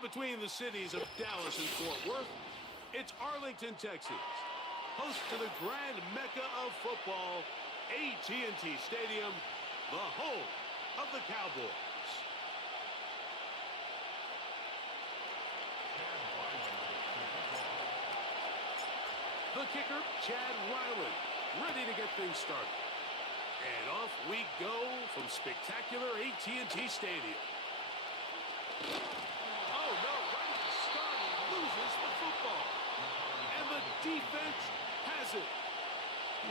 In between the cities of Dallas and Fort Worth, it's Arlington, Texas, host to the grand mecca of football, AT&T Stadium, the home of the Cowboys. The kicker, Chad Ryland, ready to get things started. And off we go from spectacular AT&T Stadium. Oh no, right at the start, he loses the football. And the defense has it.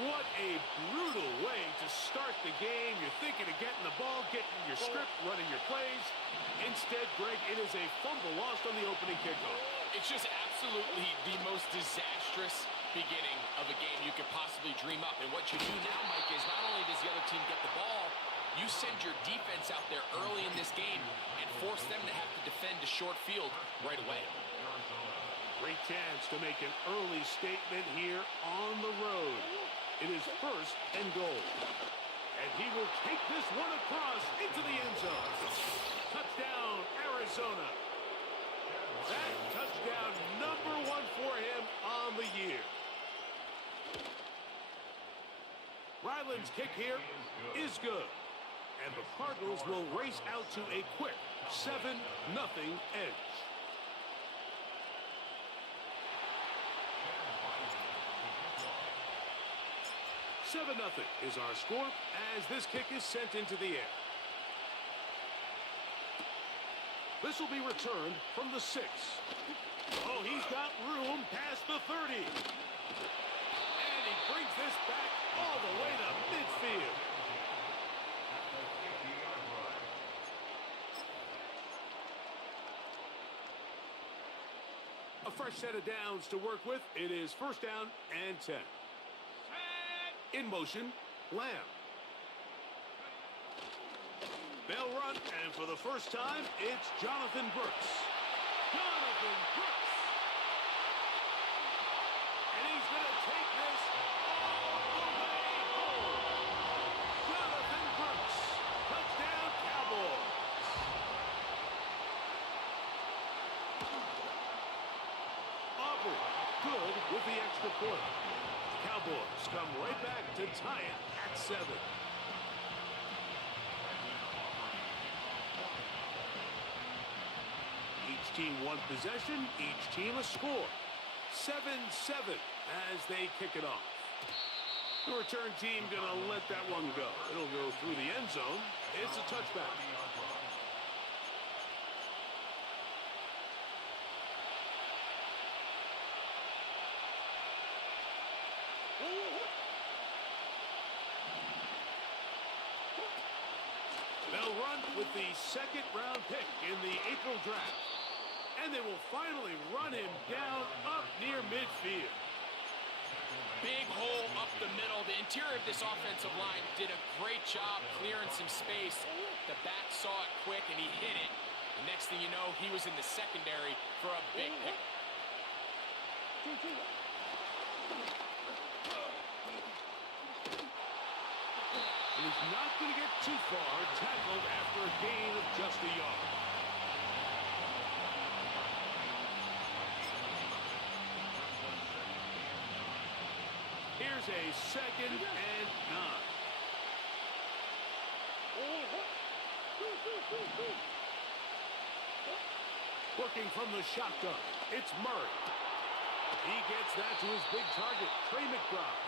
What a brutal way to start the game. You're thinking of getting the ball, getting your script, running your plays. Instead, Greg, it is a fumble lost on the opening kickoff. It's just absolutely the most disastrous beginning of a game you could possibly dream up. And what you do now, Mike, is not only does the other team get the ball, you send your defense out there early in this game and force them to have to defend a short field right away. Great chance to make an early statement here on the road. It is 1st and goal. And he will take this one across into the end zone. Touchdown, Arizona. That touchdown #1 for him on the year. Ryland's kick here is good. And the Cardinals will race out to a quick 7-0 edge. $7-0 is our score as this kick is sent into the air. This will be returned from the 6. Oh, he's got room past the 30. And he brings this back all the way to midfield. A fresh set of downs to work with. It is 1st down and 10. In motion, Lamb. They'll run, and for the first time, it's Jonathan Brooks. Jonathan Brooks! And he's going to take this all the way home. Jonathan Brooks. Touchdown, Cowboys. Aubrey, good with the extra point. Cowboys come right back to tie it at 7. Each team one possession, each team a score. 7-7 as they kick it off. The return team gonna let that one go. It'll go through the end zone. It's a touchback. They'll run with the 2nd-round pick in the April draft. And they will finally run him down up near midfield. Big hole up the middle. The interior of this offensive line did a great job clearing some space. The back saw it quick, and he hit it. The next thing you know, he was in the secondary for a big pick. And he's not going to get too far, tackled after a gain of just a yard. Here's a 2nd and 9. Working from the shotgun, it's Murray. He gets that to his big target, Trey McBride.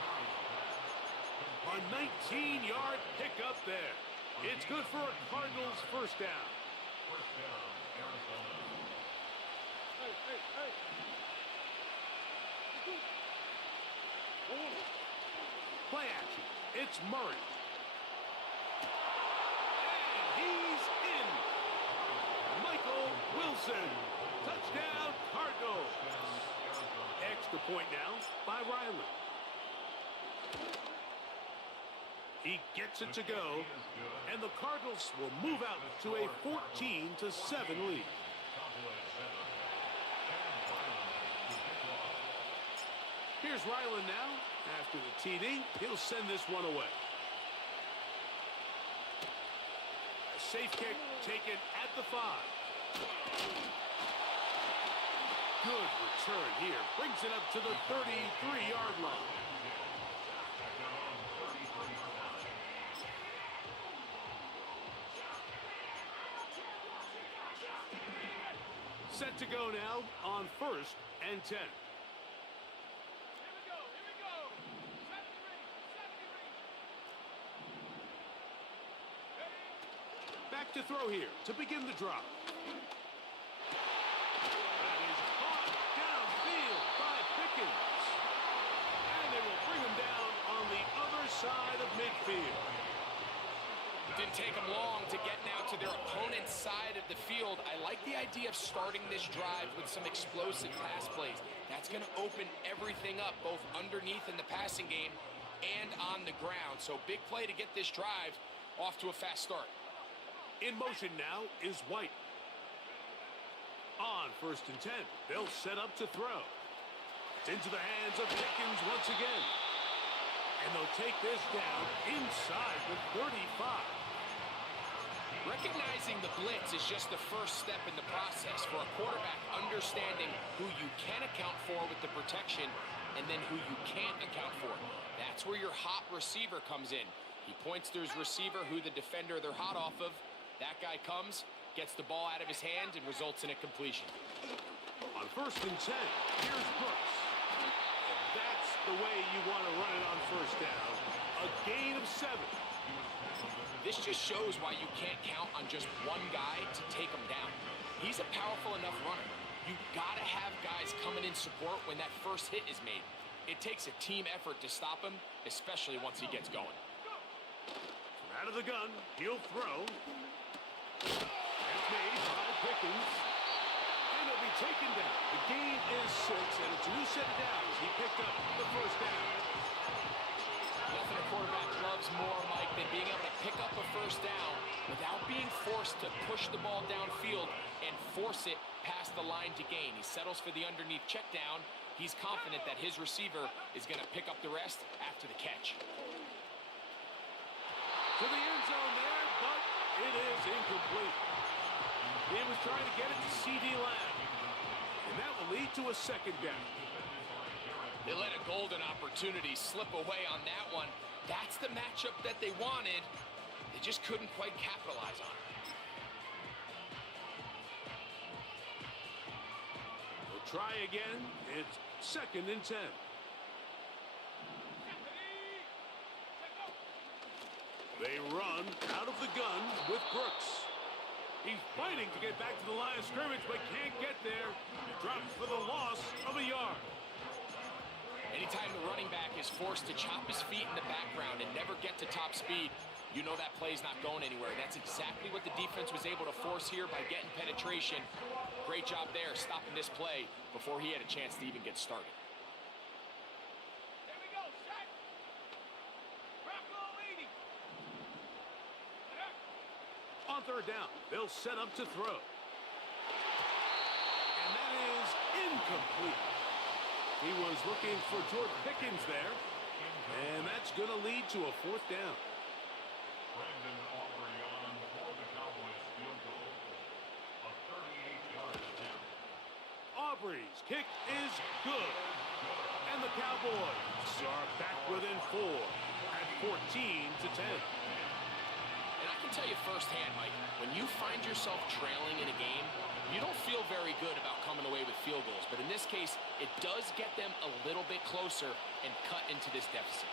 A 19-yard pickup there. It's good for a Cardinals 1st down. Play action. It's Murray. And he's in. Michael Wilson. Touchdown, Cardinals. Extra point now by Riley. He gets it to go, and the Cardinals will move out to a 14-7 lead. Here's Ryland now. After the TD, he'll send this one away. A safe kick taken at the 5. Good return here. Brings it up to the 33-yard line. Set to go now on 1st and 10. Back to throw here to begin the drop. That is caught downfield by Pickens. And they will bring him down on the other side of midfield. Didn't take them long to get now to their opponent's side of the field. I like the idea of starting this drive with some explosive pass plays. That's going to open everything up, both underneath in the passing game and on the ground. So big play to get this drive off to a fast start. In motion now is White. On 1st and 10, they'll set up to throw. It's into the hands of Pickens once again. And they'll take this down inside the 35. Recognizing the blitz is just the first step in the process for a quarterback, understanding who you can account for with the protection and then who you can't account for. That's where your hot receiver comes in. He points to his receiver, who the defender they're hot off of. That guy comes, gets the ball out of his hand, and results in a completion. On 1st and 10, here's Brooks. And that's the way you want to run it on 1st down. A gain of 7. This just shows why you can't count on just one guy to take him down. He's a powerful enough runner. You gotta have guys coming in support when that first hit is made. It takes a team effort to stop him, especially once he gets going. From out of the gun, he'll throw. It's made by Pickens. And he'll be taken down. The gain is 6, and it's a new set of downs. He picked up the 1st down. Nothing a quarterback loves more, Mike, than being able to pick up a 1st down without being forced to push the ball downfield and force it past the line to gain. He settles for the underneath check down. He's confident that his receiver is going to pick up the rest after the catch. To the end zone there, but it is incomplete. He was trying to get it to C.D. Lamb, and that will lead to a 2nd down. They let a golden opportunity slip away on that one. That's the matchup that they wanted. They just couldn't quite capitalize on it. We'll try again. It's 2nd and 10. They run out of the gun with Brooks. He's fighting to get back to the line of scrimmage, but can't get there. Drops for the loss of a yard. Anytime the running back is forced to chop his feet in the background and never get to top speed, you know that play's not going anywhere. That's exactly what the defense was able to force here by getting penetration. Great job there, stopping this play before he had a chance to even get started. There we go, set. Rock roll 80. On 3rd down, they'll set up to throw. And that is incomplete. He was looking for George Pickens there, and that's going to lead to a 4th down. Brandon Aubrey on for the Cowboys field goal. A 38-yard attempt. Aubrey's kick is good. And the Cowboys are back within 4 at 14 to 10. And I can tell you firsthand, Mike, when you find yourself trailing in a game, you don't feel very good about coming away with field goals. But in this case, it does get them a little bit closer and cut into this deficit.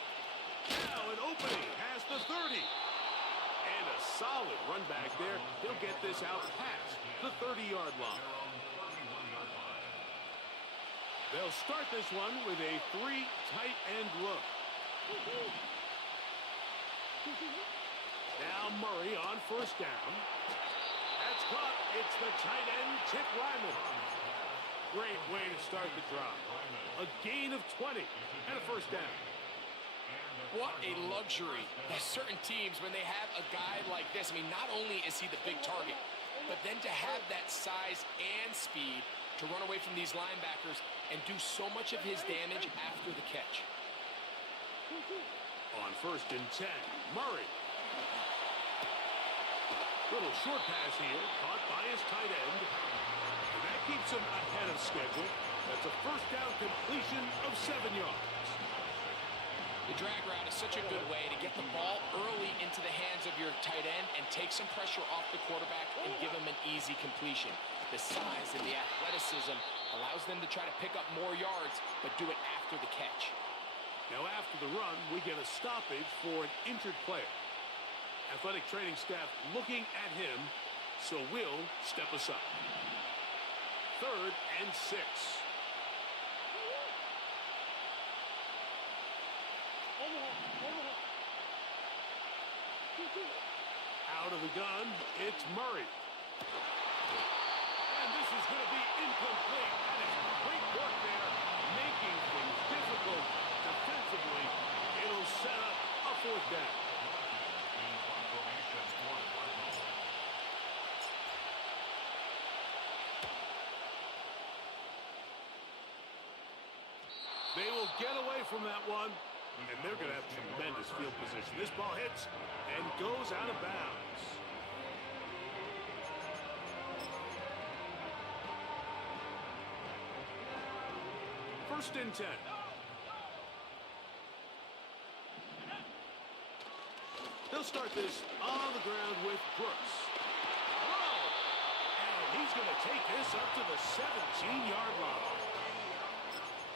Now an opening past the 30. And a solid run back there. He'll get this out past the 30-yard line. They'll start this one with a 3 tight end look. Now Murray on 1st down. That's caught. It's the tight end, Chip Ryman. Great way to start the drive. A gain of 20 and a 1st down. What a luxury that certain teams, when they have a guy like this, I mean, not only is he the big target, but then to have that size and speed to run away from these linebackers and do so much of his damage after the catch. On 1st and 10, Murray. Little short pass here, caught by his tight end. And that keeps him ahead of schedule. That's a first down completion of 7 yards. The drag route is such a good way to get the ball early into the hands of your tight end and take some pressure off the quarterback and give him an easy completion. The size and the athleticism allows them to try to pick up more yards, but do it after the catch. Now after the run, we get a stoppage for an injured player. Athletic training staff looking at him, so we'll step aside. 3rd and 6. Out of the gun, it's Murray. And this is going to be incomplete. That is great work there, making things difficult defensively. It'll set up a 4th down. They will get away from that one. And they're going to have tremendous field position. This ball hits and goes out of bounds. First and 10. They'll start this on the ground with Brooks. Whoa! And he's going to take this up to the 17-yard line.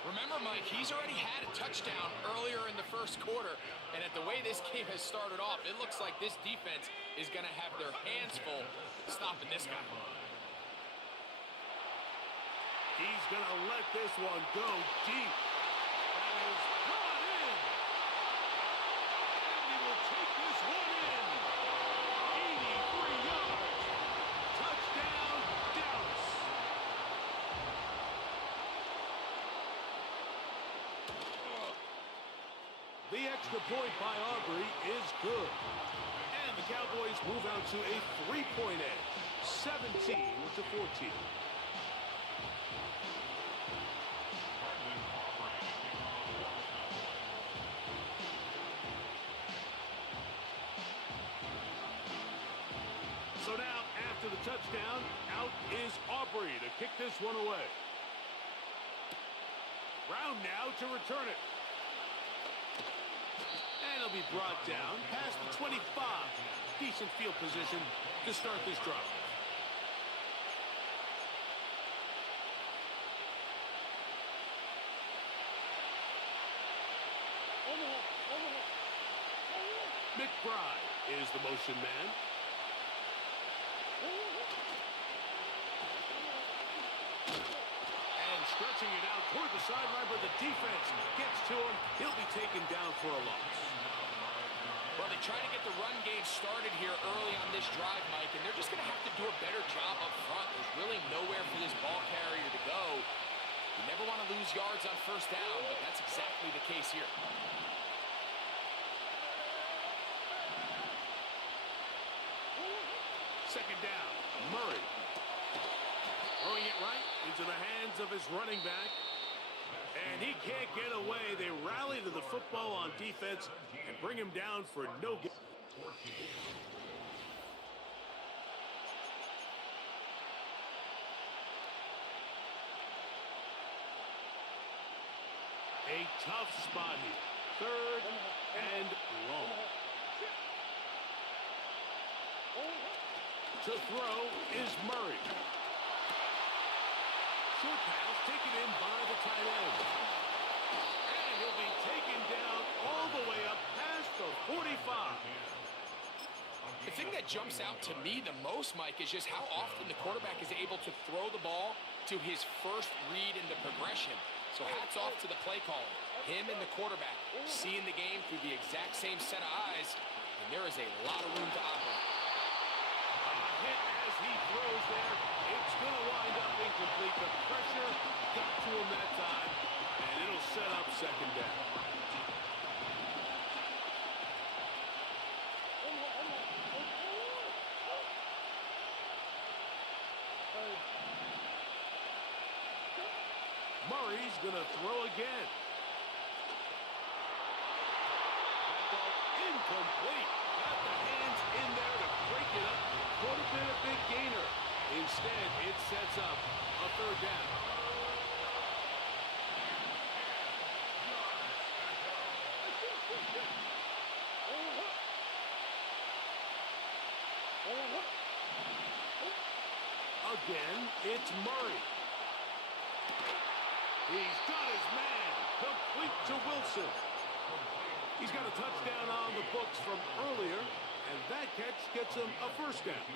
Remember, Mike, he's already had a touchdown earlier in the first quarter, and at the way this game has started off, it looks like this defense is going to have their hands full stopping this guy. He's going to let this one go deep. That is brought in. And he will take this one in. 83 yards. Touchdown, Dallas. The extra point by Aubrey is good. And the Cowboys move out to a 3-point edge, 17-14. So now, after the touchdown, out is Aubrey to kick this one away. Brown now to return it. And it'll be brought down past the 25. Decent field position to start this drive. McBride is the motion man. And stretching it out toward the sideline, but the defense gets to him. He'll be taken down for a loss. Well, they try to get the run game started here early on this drive, Mike, and they're just going to have to do a better job up front. There's really nowhere for this ball carrier to go. You never want to lose yards on first down, but that's exactly the case here. Second down, Murray. Throwing it right into the hands of his running back. And he can't get away. They rally to the football on defense and bring him down for no gain. A tough spot here. 3rd and long. To throw is Murray. Short pass taken in by the tight end. And he'll be taken down all the way up past the 45. The thing that jumps out to me the most, Mike, is just how often the quarterback is able to throw the ball to his first read in the progression. So hats off to the play caller. Him and the quarterback seeing the game through the exact same set of eyes, and there is a lot of room to operate. Hit as he throws there. It's going to wind up incomplete. The pressure got to him that time, and it'll set up second down. Murray's going to throw again. That ball incomplete. Got the hands in there to break it up. Would have been a big gainer. Instead, it sets up a third down. Again, it's Murray. He's got his man. Complete to Wilson. He's got a touchdown on the books from earlier, and that catch gets him a first down.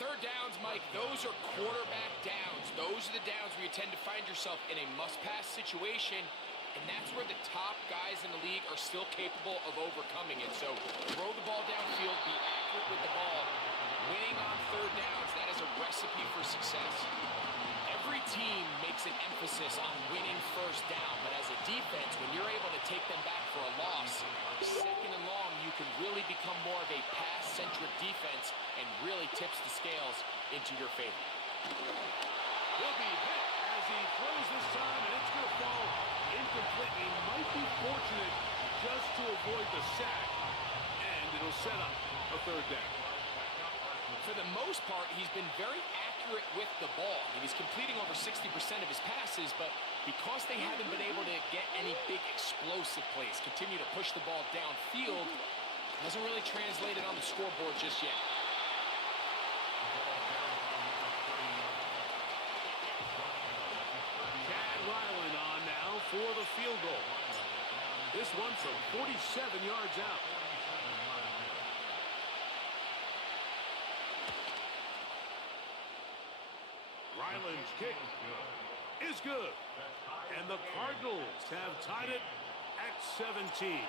Third downs, Mike, those are quarterback downs. Those are the downs where you tend to find yourself in a must-pass situation, and that's where the top guys in the league are still capable of overcoming it. So throw the ball downfield, be accurate with the ball. Winning on third downs, that is a recipe for success. Every team makes an emphasis on winning first down, but as a defense, when you're able to take them back for a loss, second and long, you can really become more of a pass-centric defense and really tips the scales into your favor. He'll be hit as he throws this time, and it's going to fall incomplete. He might be fortunate just to avoid the sack, and it'll set up a third down. For the most part, he's been very accurate with the ball. I mean, he's completing over 60% of his passes, but because they haven't been able to get any big explosive plays, continue to push the ball downfield, hasn't really translated on the scoreboard just yet. Chad Ryland on now for the field goal. This one from 47 yards out. Ryland's kick is good. And the Cardinals have tied it at 17.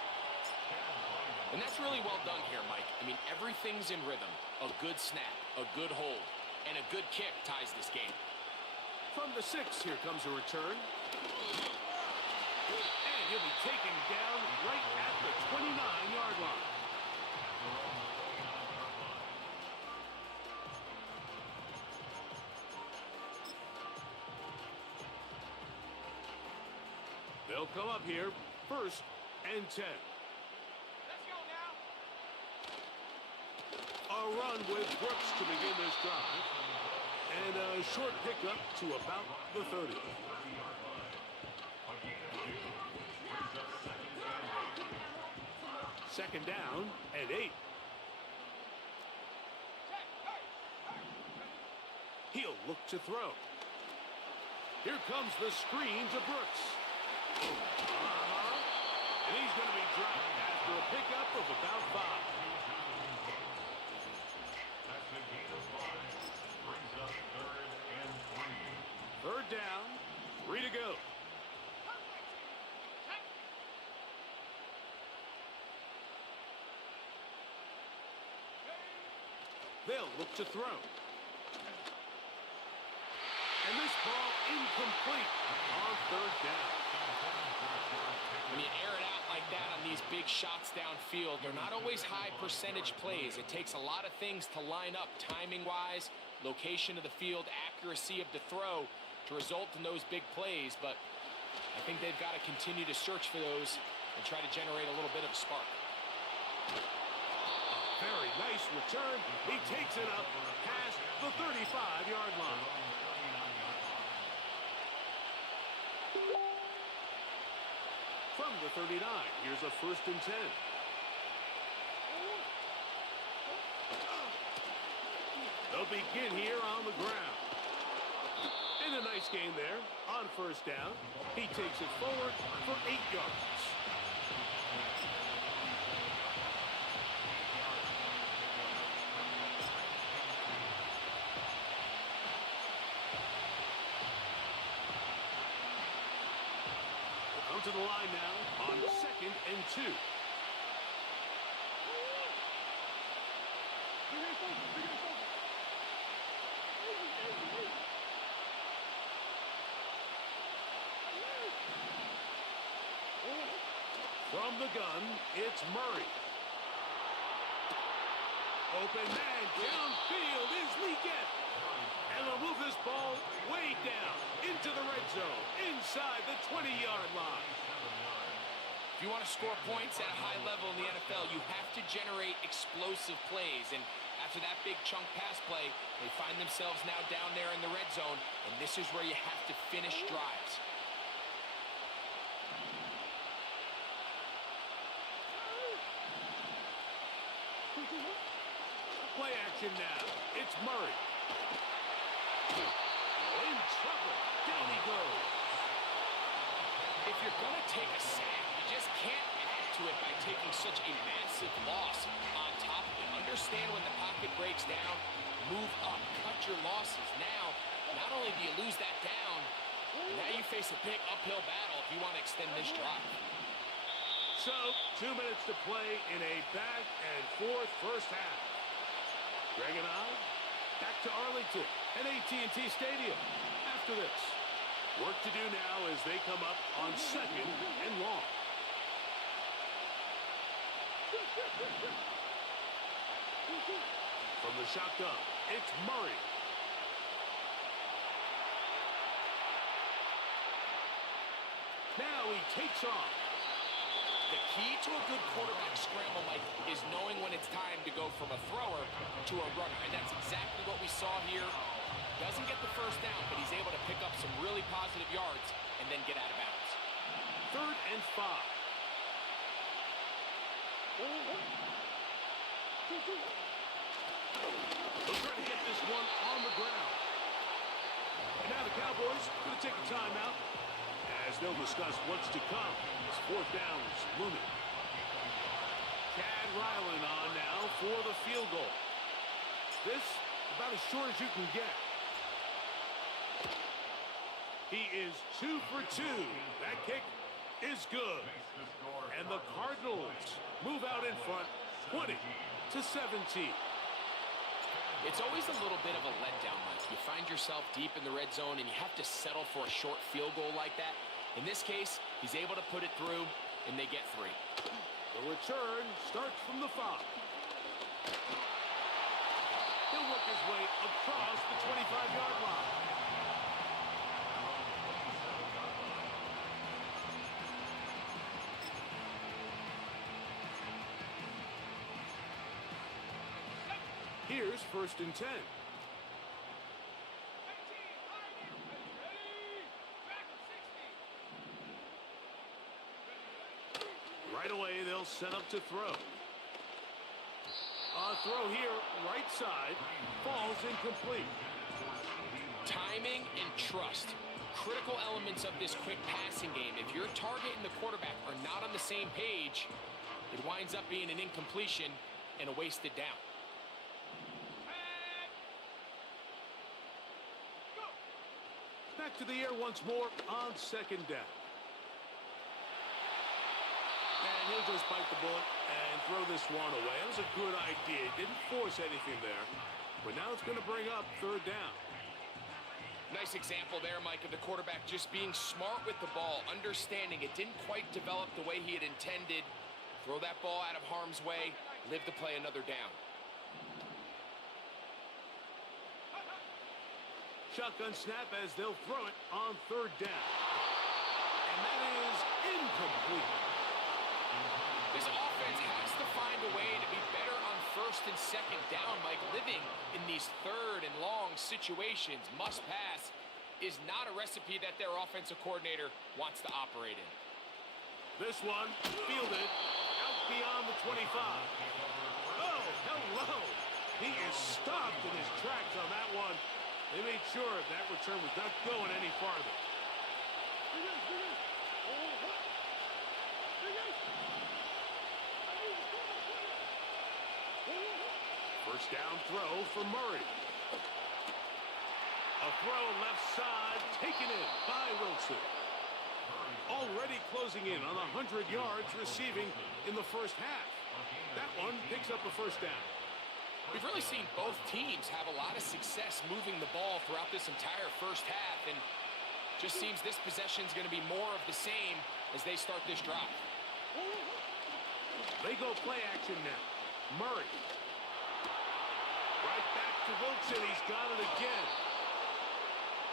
And that's really well done here, Mike. I mean, everything's in rhythm. A good snap, a good hold, and a good kick ties this game. From the 6, here comes a return. And he'll be taken down right at the 29-yard line. They'll come up here, 1st and 10. Let's go now. A run with Brooks to begin this drive. And a short pickup to about the 30. Second down and 8. He'll look to throw. Here comes the screen to Brooks. And he's going to be dropped after a pickup of about 5. That's the gain of 5. Brings up 3rd and 3. Third down, 3 to go. They'll look to throw. And this ball incomplete on 3rd down. When you air it out like that on these big shots downfield, they're not always high percentage plays. It takes a lot of things to line up timing-wise, location of the field, accuracy of the throw to result in those big plays. But I think they've got to continue to search for those and try to generate a little bit of a spark. Very nice return. He takes it up past the 35-yard line. From the 39, here's a 1st and 10. They'll begin here on the ground. And a nice gain there on 1st down. He takes it forward for 8 yards. To the line now on 2nd and 2. From the gun, it's Murray. Open man downfield is Leggett. And they'll move this ball way down into the red zone, inside the 20-yard line. If you want to score points at a high level in the NFL, you have to generate explosive plays. And after that big chunk pass play, they find themselves now down there in the red zone, and this is where you have to finish drives. Play action now. It's Murray. In trouble. Down he goes. If you're going to take a sack, you just can't add to it by taking such a massive loss on top of it. Understand when the pocket breaks down, move up, cut your losses. Now, not only do you lose that down, now you face a big uphill battle if you want to extend this drive. So, 2 minutes to play in a back-and-forth first half. Greg and I, back to Arlington at AT&T Stadium. After this, work to do now as they come up on 2nd and long. From the shotgun, it's Murray. Now he takes off. The key to a good quarterback scramble, Mike, is knowing when it's time to go from a thrower to a runner. And that's exactly what we saw here. Doesn't get the first down, but he's able to pick up some really positive yards and then get out of bounds. 3rd and 5. They'll try to get this one on the ground. And now the Cowboys going to take a timeout as they'll discuss what's to come. This 4th down is looming. Chad Ryland on now for the field goal. This about as short as you can get. He is 2 for 2. That kick is good. And the Cardinals move out in front, 20-17. It's always a little bit of a letdown, Mike. You find yourself deep in the red zone and you have to settle for a short field goal like that. In this case, he's able to put it through and they get 3. The return starts from the 5. He'll work his way across the 25-yard line. Here's 1st and 10. Right away, they'll set up to throw. A throw here, right side, falls incomplete. Timing and trust, critical elements of this quick passing game. If your target and the quarterback are not on the same page, it winds up being an incompletion and a wasted down. Back to the air once more on 2nd down. And he'll just bite the bullet and throw this one away. That was a good idea. Didn't force anything there. But now it's going to bring up 3rd down. Nice example there, Mike, of the quarterback just being smart with the ball, understanding it didn't quite develop the way he had intended. Throw that ball out of harm's way, live to play another down. Shotgun snap as they'll throw it on 3rd down. And that is incomplete. This offense has to find a way to be better on 1st and 2nd down, Mike. Living in these 3rd and long situations, must pass, is not a recipe that their offensive coordinator wants to operate in. This one fielded out beyond the 25. Oh, hello. He is stopped in his tracks on that one. They made sure that return was not going any farther. First down throw for Murray. A throw left side taken in by Wilson. Already closing in on 100 yards receiving in the first half. That one picks up a first down. We've really seen both teams have a lot of success moving the ball throughout this entire first half, and just seems this possession is going to be more of the same as they start this drive. They go play action now. Murray. Right back to Wilson. He's got it again.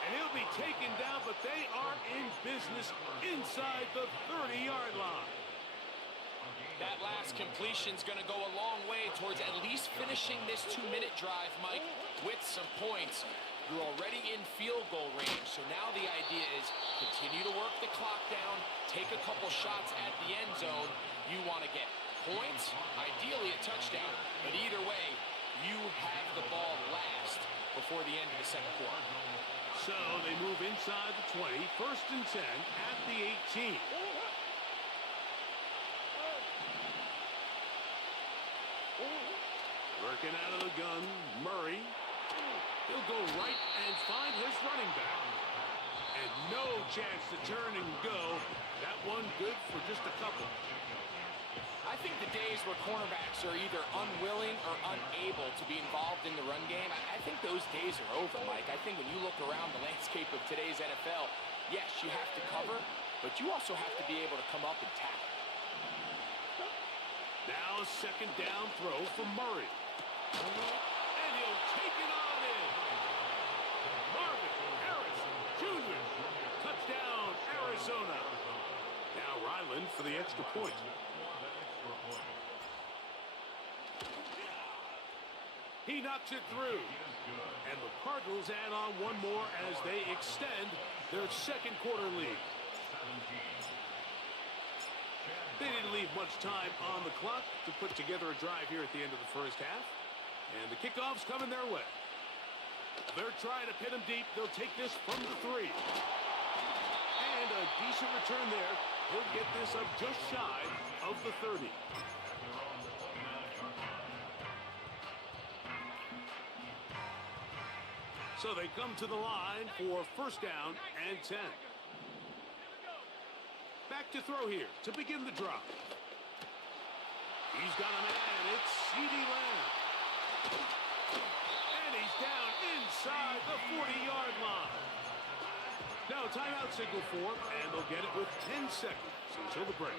And he'll be taken down, but they are in business inside the 30-yard line. That last completion's going to go a long way towards at least finishing this 2-minute drive, Mike, with some points. You're already in field goal range, so now the idea is continue to work the clock down, take a couple shots at the end zone. You want to get points, ideally a touchdown, but either way, you have the ball last before the end of the second quarter. So they move inside the 20, 1st and 10 at the 18. Working out of the gun, Murray. He'll go right and find his running back. And no chance to turn and go. That one good for just a couple. I think the days where cornerbacks are either unwilling or unable to be involved in the run game, I think those days are over, Mike. I think when you look around the landscape of today's NFL, yes, you have to cover, but you also have to be able to come up and tackle. Now a 2nd down throw from Murray. And he'll take it on in. Marvin Harrison Jr. Touchdown, Arizona. Now Ryland for the extra point. He knocks it through. And the Cardinals add on one more as they extend their second quarter lead. They didn't leave much time on the clock to put together a drive here at the end of the first half. And the kickoff's coming their way. They're trying to pin him deep. They'll take this from the 3. And a decent return there. He'll get this up just shy of the 30. So they come to the line for 1st down and 10. Back to throw here to begin the drop. He's got a man. It's CeeDee Lamb. And he's down inside the 40-yard line. Now timeout signal for him, and they'll get it with 10 seconds until the break.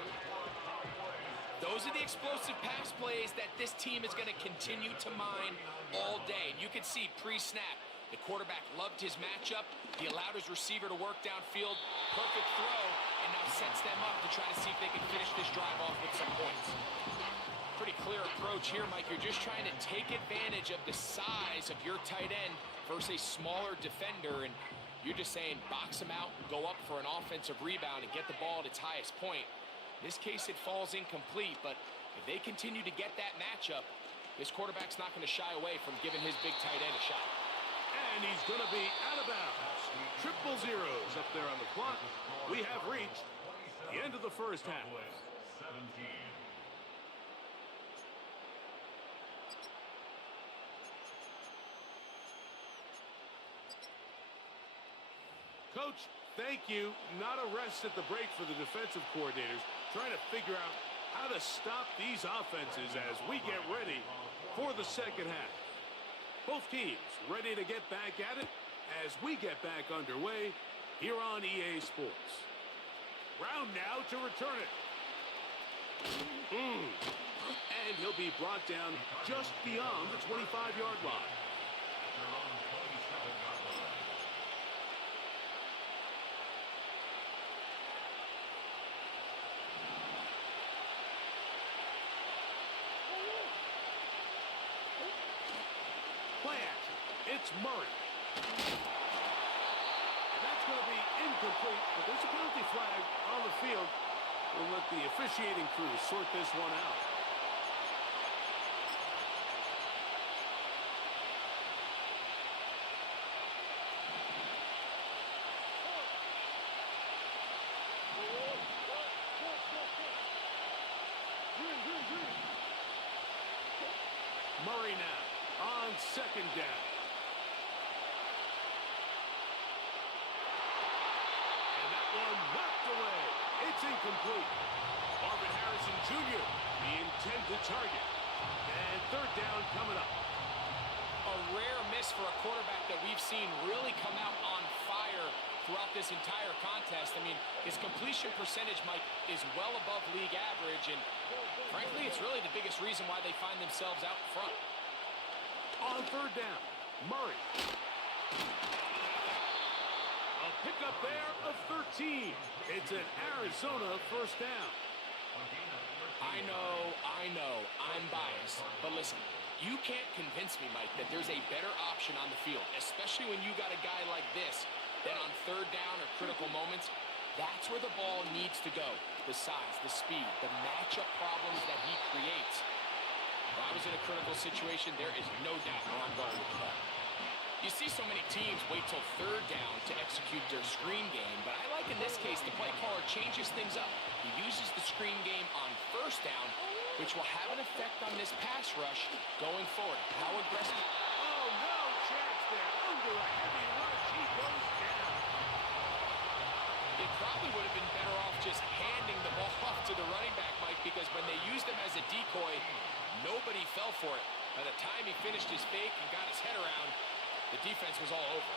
Those are the explosive pass plays that this team is going to continue to mine all day. And you can see pre-snap, the quarterback loved his matchup. He allowed his receiver to work downfield. Perfect throw, and now sets them up to try to see if they can finish this drive off with some points. Pretty clear approach here, Mike. You're just trying to take advantage of the size of your tight end versus a smaller defender, and you're just saying box him out, go up for an offensive rebound, and get the ball at its highest point. In this case, it falls incomplete, but if they continue to get that matchup, this quarterback's not going to shy away from giving his big tight end a shot. And he's going to be out of bounds. Triple zeros up there on the clock. We have reached the end of the first half. Coach, thank you. Not a rest at the break for the defensive coordinators, trying to figure out how to stop these offenses as we get ready for the second half. Both teams ready to get back at it as we get back underway here on EA Sports. Round now to return it. And he'll be brought down just beyond the 25-yard line. Play action. It's Murray. And that's going to be incomplete, but there's a penalty flag on the field. We'll let the officiating crew sort this one out. Murray now on 2nd down. And that one knocked away. It's incomplete. Marvin Harrison Jr., the intended target. And 3rd down coming up. A rare miss for a quarterback that we've seen really come out on fire throughout this entire contest. I mean, his completion percentage, Mike, is well above league average, and frankly, it's really the biggest reason why they find themselves out front. On 3rd down, Murray. A pickup there of 13. It's an Arizona 1st down. I know, I'm biased. But listen, you can't convince me, Mike, that there's a better option on the field, especially when you got a guy like this, that on third down or critical moments, that's where the ball needs to go. The size, the speed, the matchup problems that he creates. If I was in a critical situation, there is no doubt where I'm going with the ball. You see so many teams wait till third down to execute their screen game, but I like in this case the play caller changes things up. He uses the screen game on first down, which will have an effect on this pass rush going forward. How aggressive? Oh, no chance there. Under a heavy rush, he goes down. It probably would have been better off just handing the ball off to the running back, Mike, because when they used him as a decoy, nobody fell for it. By the time he finished his fake and got his head around, the defense was all over.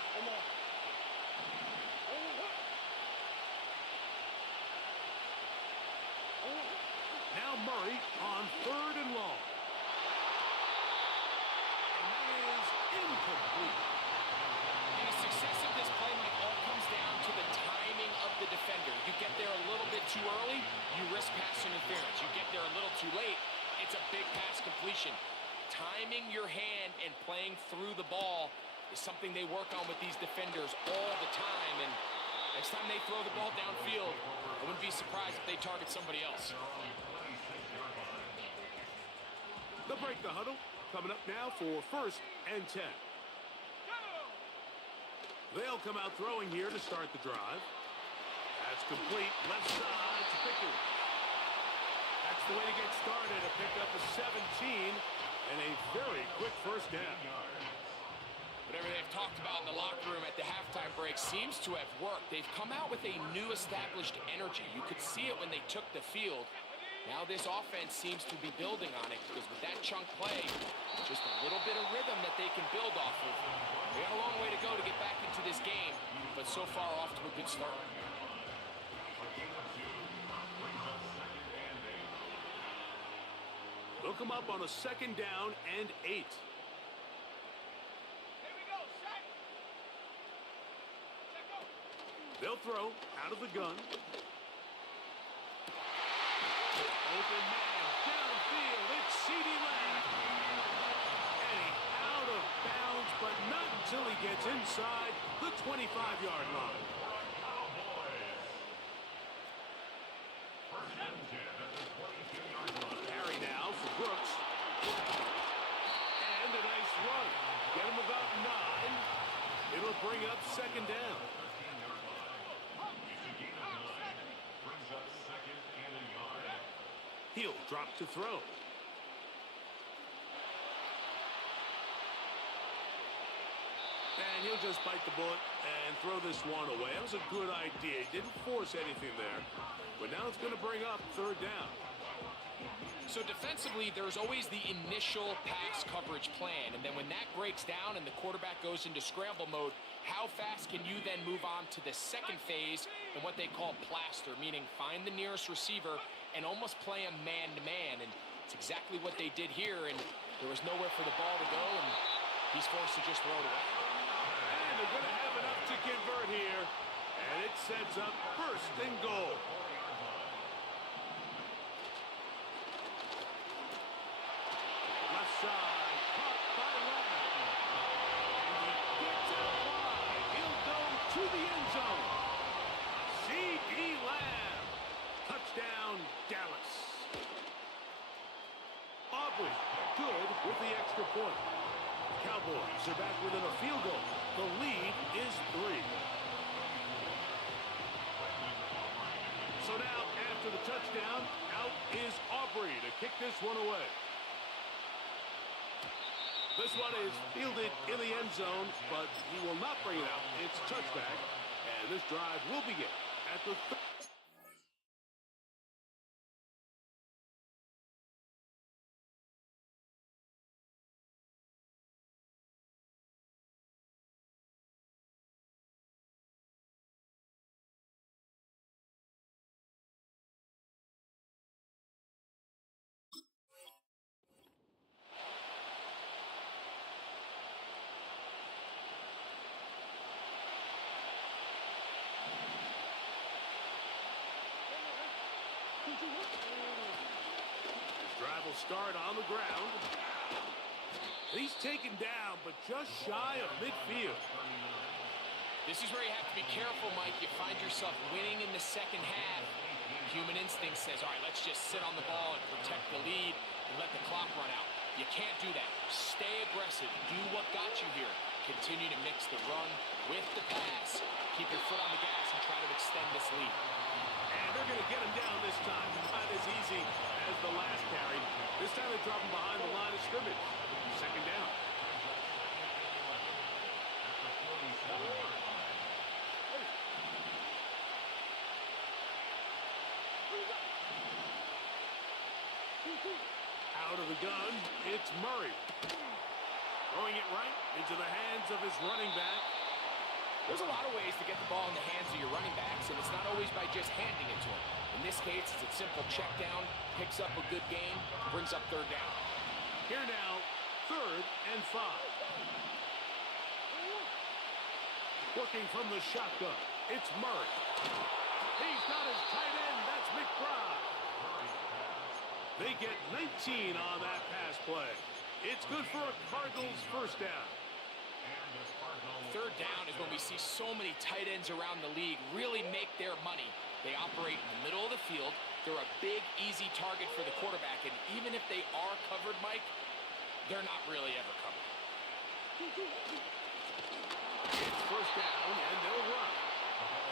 Now Murray on third and long. And that is incomplete. And the success of this play, Mike, all comes down to the timing of the defender. You get there a little bit too early, you risk pass interference. You get there a little too late, it's a big pass completion. Timing your hand and playing through the ball is something they work on with these defenders all the time. And next time they throw the ball downfield, I wouldn't be surprised if they target somebody else. They'll break the huddle. Coming up now for first and 10. They'll come out throwing here to start the drive. That's complete. Left side to Pickens. That's the way to get started. A pickup of 17 and a very quick first down. Whatever they've talked about in the locker room at the halftime break seems to have worked. They've come out with a new established energy. You could see it when they took the field. Now this offense seems to be building on it because with that chunk play, just a little bit of rhythm that they can build off of. They got a long way to go to get back into this game, but so far off to a good start. They'll come up on a second down and 8. They'll throw out of the gun. Open man downfield. It's CeeDee Lamb. And he's out of bounds, but not until he gets inside the 25-yard line. Carry now for Brooks. And a nice run. Get him about 9. It'll bring up second down. He'll drop to throw. And he'll just bite the bullet and throw this one away. That was a good idea. He didn't force anything there. But now it's going to bring up third down. So defensively, there's always the initial pass coverage plan. And then when that breaks down and the quarterback goes into scramble mode, how fast can you then move on to the second phase and what they call plaster, meaning find the nearest receiver and almost play him man-to-man. And it's exactly what they did here, and there was nowhere for the ball to go, and he's forced to just throw it away. And they're going to have enough to convert here, and it sets up first and goal. Left side, caught by Lamb. And he gets out wide. He'll go to the end zone. CeeDee Lamb. Touchdown, Dallas. Aubrey, good with the extra point. Cowboys are back within a field goal. The lead is 3. So now, after the touchdown, out is Aubrey to kick this one away. This one is fielded in the end zone, but he will not bring it out. It's touchback, and this drive will begin at the Drive will start on the ground. He's taken down, but just shy of midfield. This is where you have to be careful, Mike. You find yourself winning in the second half. Human instinct says, all right, let's just sit on the ball and protect the lead and let the clock run out. You can't do that. Stay aggressive. Do what got you here. Continue to mix the run with the pass. Keep your foot on the gas and try to extend this lead. And they're going to get him down this time. Not as easy as the last carry. This time they drop him behind the line of scrimmage. Second down. Out of the gun, it's Murray. Throwing it right into the hands of his running back. There's a lot of ways to get the ball in the hands of your running backs, and it's not always by just handing it to them. In this case, it's a simple check down, picks up a good gain, brings up third down. Here now, 3rd and 5. Working from the shotgun, it's Murray. He's got his tight end, that's McBride. They get 19 on that pass play. It's good for a Cardinals first down. Third down is when we see so many tight ends around the league really make their money. They operate in the middle of the field. They're a big, easy target for the quarterback. And even if they are covered, Mike, they're not really ever covered. It's first down, and they'll run.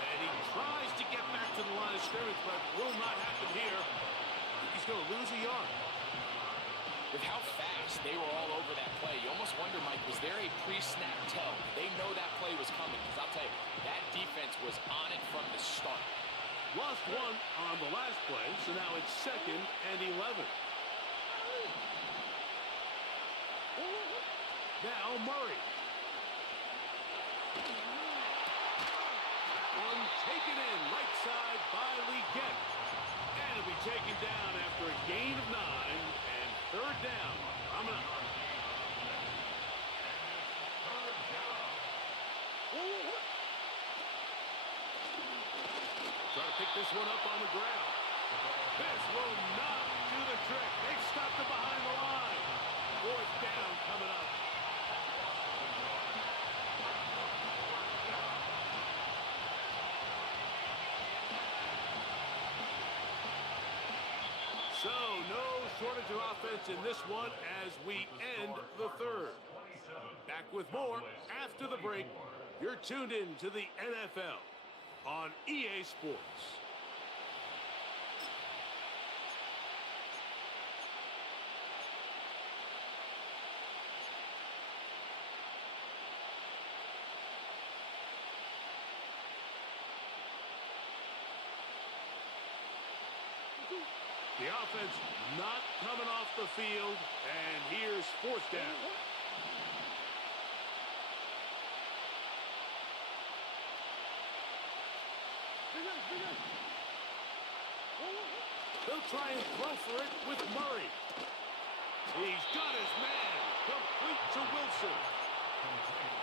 And he tries to get back to the line of scrimmage, but will not happen here. He's going to lose a yard. With how fast they were all over that play, you almost wonder, Mike, was there a pre-snap tell? They know that play was coming, because I'll tell you, that defense was on it from the start. Lost one on the last play, so now it's 2nd and 11. Now Murray. That one taken in right side by Legette. And it'll be taken down after a gain of 9 and 3rd down. Coming up. Try to pick this one up on the ground. This will not do the trick. They stopped it behind the line. 4th down coming up. So, no shortage of offense in this one as we end the 3rd. Back with more after the break. You're tuned in to the NFL on EA Sports. The offense not coming off the field, and here's 4th down. They'll try and throw for it with Murray. He's got his man. Complete to Wilson.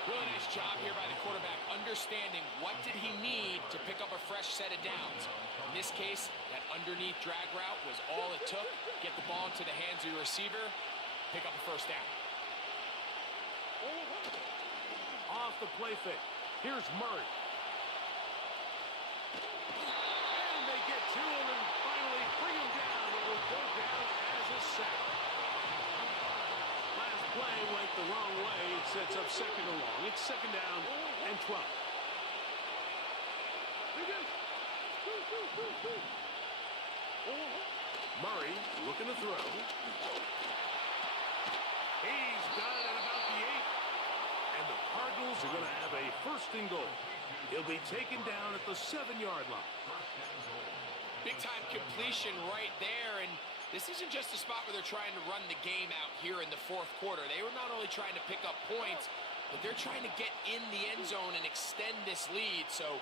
Really nice job here by the quarterback, understanding what did he need to pick up a fresh set of downs. In this case, that underneath drag route was all it took. Get the ball into the hands of your receiver, pick up a first down. Off the play fake. Here's Murray. And they get to him and finally bring him down. It will go down as a sack. Last play went the wrong way. It sets up 2nd and long. It's 2nd down and 12. Murray looking to throw. He's got it at about the 8. And the Cardinals are going to have a 1st and goal. He'll be taken down at the 7-yard line. Big-time completion right there, and this isn't just a spot where they're trying to run the game out here in the 4th quarter. They were not only trying to pick up points, but they're trying to get in the end zone and extend this lead. So,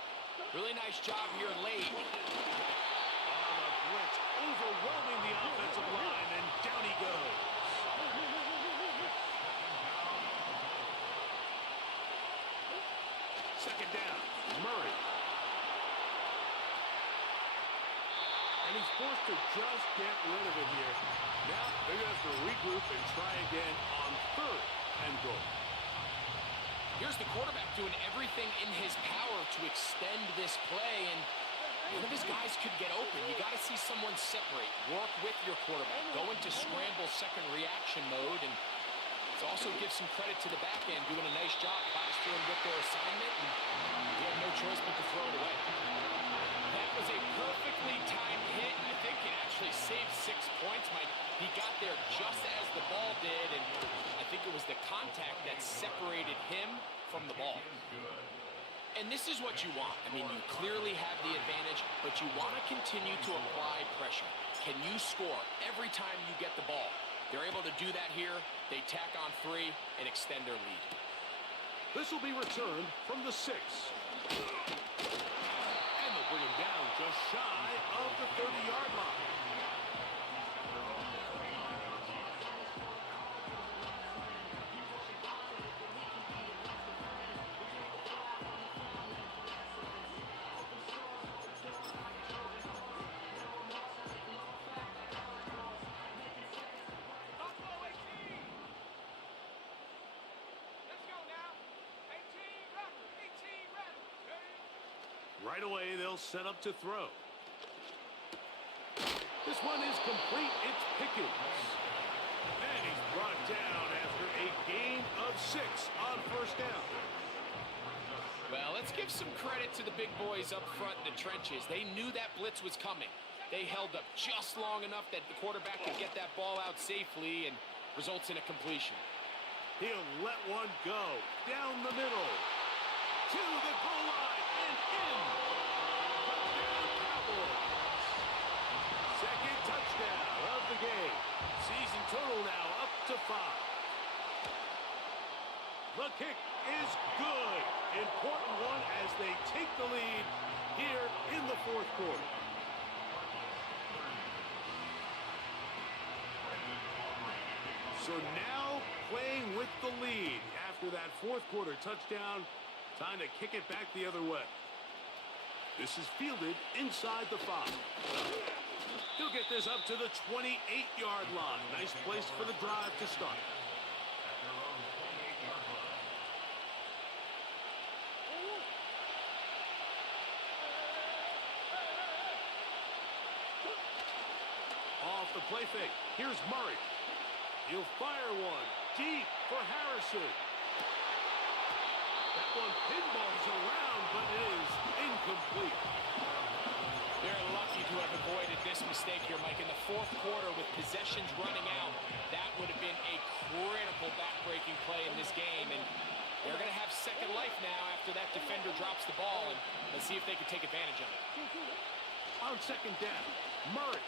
really nice job here late. On a blitz, overwhelming the offensive line, and down he goes. Second down, Murray. And he's forced to just get rid of it here. Now they're going to have to regroup and try again on third and goal. Here's the quarterback doing everything in his power to extend this play, and none of his guys could get open. You got to see someone separate, work with your quarterback, go into scramble second reaction mode, and it also gives some credit to the back end, doing a nice job plastering with their assignment, and he had no choice but to throw it away. That was a perfectly timed hit. I think it actually saved 6 points, Mike. He got there just as the ball did, and I think it was the contact that separated him from the ball. And this is what you want. I mean, you clearly have the advantage, but you want to continue to apply pressure. Can you score every time you get the ball? They're able to do that here. They tack on 3 and extend their lead. This will be returned from the 6. And they'll bring him down just shy of the 30-yard line. Buffalo 18. Let's go now. 18 runner. 18 runner. Right away, they'll set up to throw. This one is complete. It's Pickens. And he's brought down after a gain of 6 on first down. Well, let's give some credit to the big boys up front in the trenches. They knew that blitz was coming. They held up just long enough that the quarterback could get that ball out safely and results in a completion. He'll let one go down the middle to the goal line and in. Touchdown, Cowboys. Second touchdown of the game. Season total now up to 5. The kick is good. Important one as they take the lead here in the fourth quarter. So now playing with the lead after that fourth quarter touchdown. Time to kick it back the other way. This is fielded inside the 5. He'll get this up to the 28-yard line. Nice place for the drive to start. Off the play fake. Here's Murray. He'll fire one deep for Harrison. That one pinballs around, but it is incomplete. They're lucky to have avoided this mistake here, Mike. In the fourth quarter with possessions running out, that would have been a critical back-breaking play in this game. And they're going to have second life now after that defender drops the ball. And let's see if they can take advantage of it. On second down, Murray.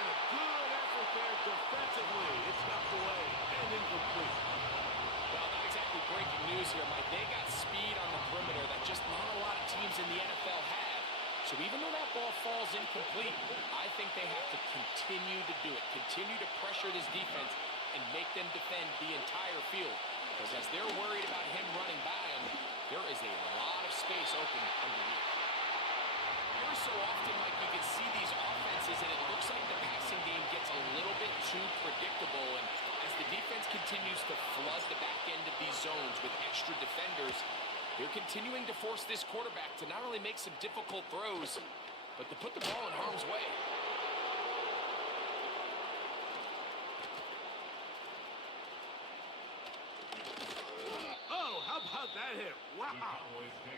And a good effort there defensively. It's knocked away and incomplete. Well, not exactly breaking news here, Mike. They got speed on the perimeter that just not a lot of teams in the NFL have. So even though that ball falls incomplete, I think they have to continue to do it. Continue to pressure this defense and make them defend the entire field. Because as they're worried about him running by them, there is a lot of space open underneath. Every so often, Mike, you can see these offenses, and it looks like the passing game gets a little bit too predictable. And as the defense continues to flood the back end of these zones with extra defenders, they're continuing to force this quarterback to not only make some difficult throws, but to put the ball in harm's way. Oh, how about that hit? Wow.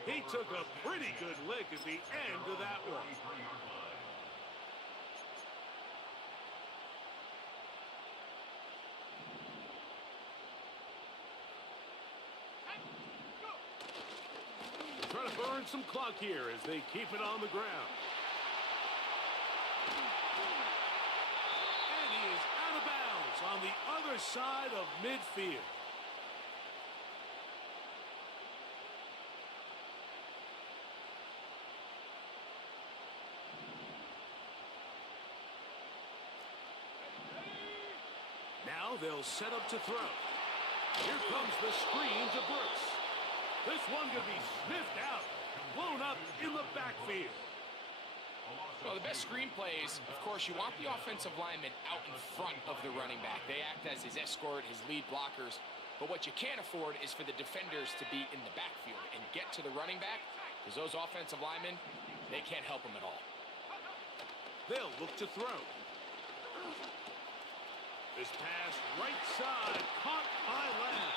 He took a pretty good lick at the end of that one. Trying to burn some clock here as they keep it on the ground. And he is out of bounds on the other side of midfield. Now they'll set up to throw. Here comes the screen to Brooks. This one could be sniffed out. blown up in the backfield. Well, the best screenplays, of course, you want the offensive lineman out in front of the running back. They act as his escort, his lead blockers. But what you can't afford is for the defenders to be in the backfield and get to the running back, because those offensive linemen, they can't help him at all. They'll look to throw. This pass right side, caught by Lamb.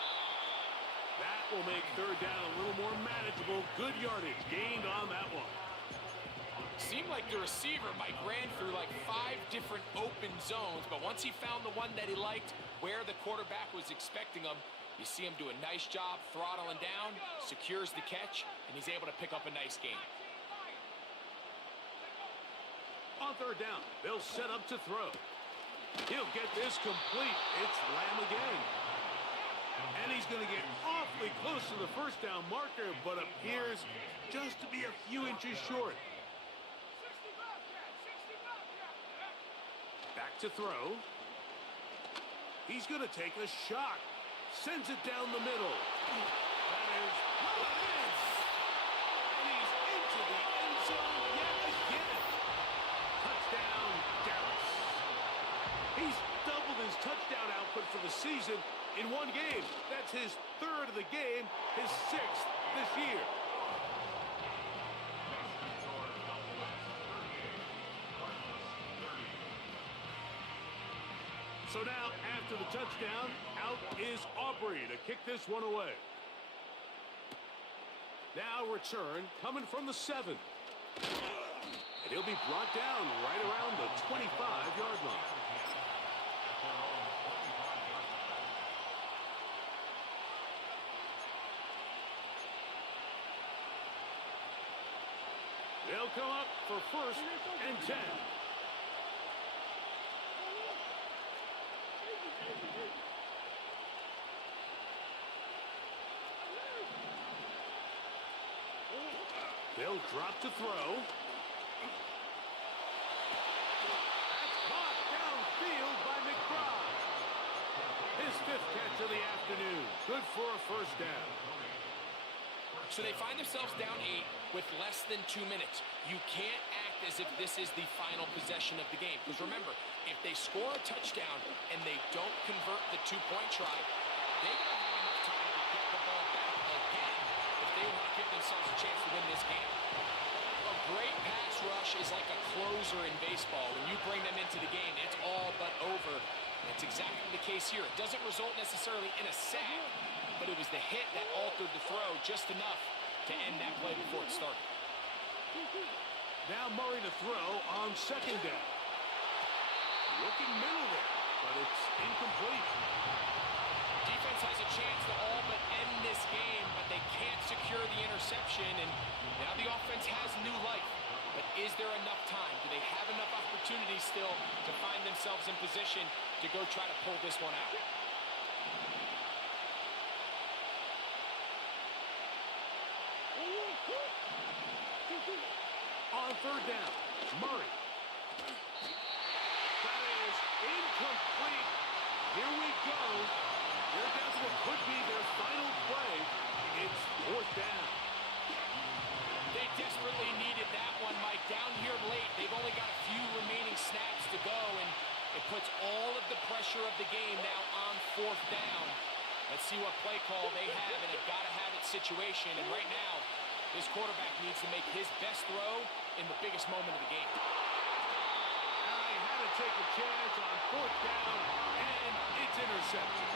That will make third down a little more manageable. Good yardage gained on that one. Seemed like the receiver, Mike, ran through like 5 different open zones, but once he found the one that he liked, where the quarterback was expecting him, you see him do a nice job throttling down, secures the catch, and he's able to pick up a nice gain. On third down, they'll set up to throw. He'll get this complete. It's Lamb again. And he's going to get awfully close to the first down marker, but appears just to be a few inches short. Back to throw. He's going to take a shot. Sends it down the middle. That is what it is. And he's into the end zone yet again. Touchdown, Dallas. He's doubled his touchdown output for the season in one game. That's his 3rd of the game, his 6th this year. So now, after the touchdown, out is Aubrey to kick this one away. Now return coming from the 7. And he'll be brought down right around the 25-yard line. They'll come up for 1st and 10. They'll drop to throw. That's caught downfield by McBride. His 5th catch of the afternoon. Good for a first down. So they find themselves down 8 with less than 2 minutes. You can't act as if this is the final possession of the game. Because remember, if they score a touchdown and they don't convert the 2-point try, they're going to have enough time to get the ball back again if they want to give themselves a chance to win this game. A great pass rush is like a closer in baseball. When you bring them into the game, it's all but over. That's exactly the case here. It doesn't result necessarily in a sack, but it was the hit that altered the throw just enough to end that play before it started. Now Murray to throw on 2nd down. Looking middle there, but it's incomplete. Defense has a chance to all but end this game, but they can't secure the interception, and now the offense has new life. But is there enough time? Do they have enough opportunity still to find themselves in position to go try to pull this one out? On 3rd down, Murray. That is incomplete. Here we go. They're down to what could be their final play. It's 4th down. They desperately needed that one, Mike. Down here late, they've only got a few remaining snaps to go, and it puts all of the pressure of the game now on 4th down. Let's see what play call they have in a gotta-have-it situation, and right now, this quarterback needs to make his best throw in the biggest moment of the game. I had to take a chance on 4th down, and it's intercepted.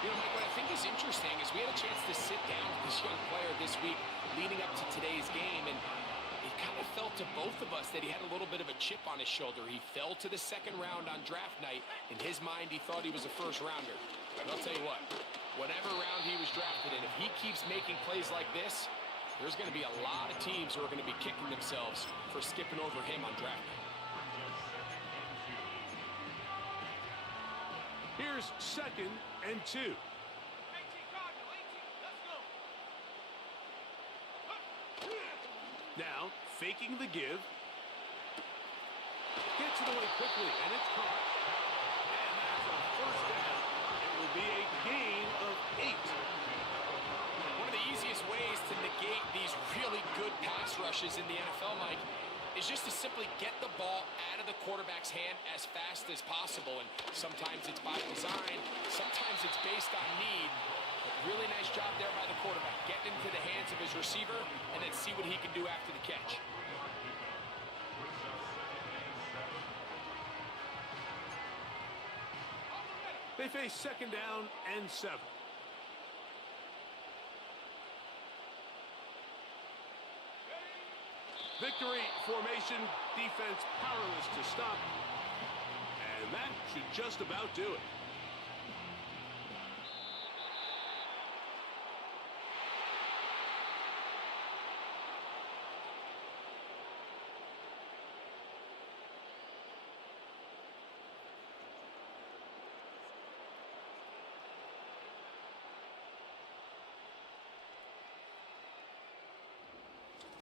You know, Mike, what I think is interesting is we had a chance to sit down with this young player this week leading up to today's game, and it kind of felt to both of us that he had a little bit of a chip on his shoulder. He fell to the 2nd round on draft night. In his mind, he thought he was a 1st rounder. But I'll tell you what, whatever round he was drafted in, if he keeps making plays like this, there's going to be a lot of teams who are going to be kicking themselves for skipping over him on draft night. Here's 2nd and 2. 18, Cardinal, 18. Let's go. Now, faking the give. Gets it away quickly, and it's caught. And that's a 1st down. It will be a gain of 8. One of the easiest ways to negate these really good pass rushes in the NFL, Mike, is just to simply get the ball out of the quarterback's hand as fast as possible. And sometimes it's by design, sometimes it's based on need. But really nice job there by the quarterback, getting into the hands of his receiver and then see what he can do after the catch. They face second down and 7. Victory formation, defense powerless to stop. And that should just about do it.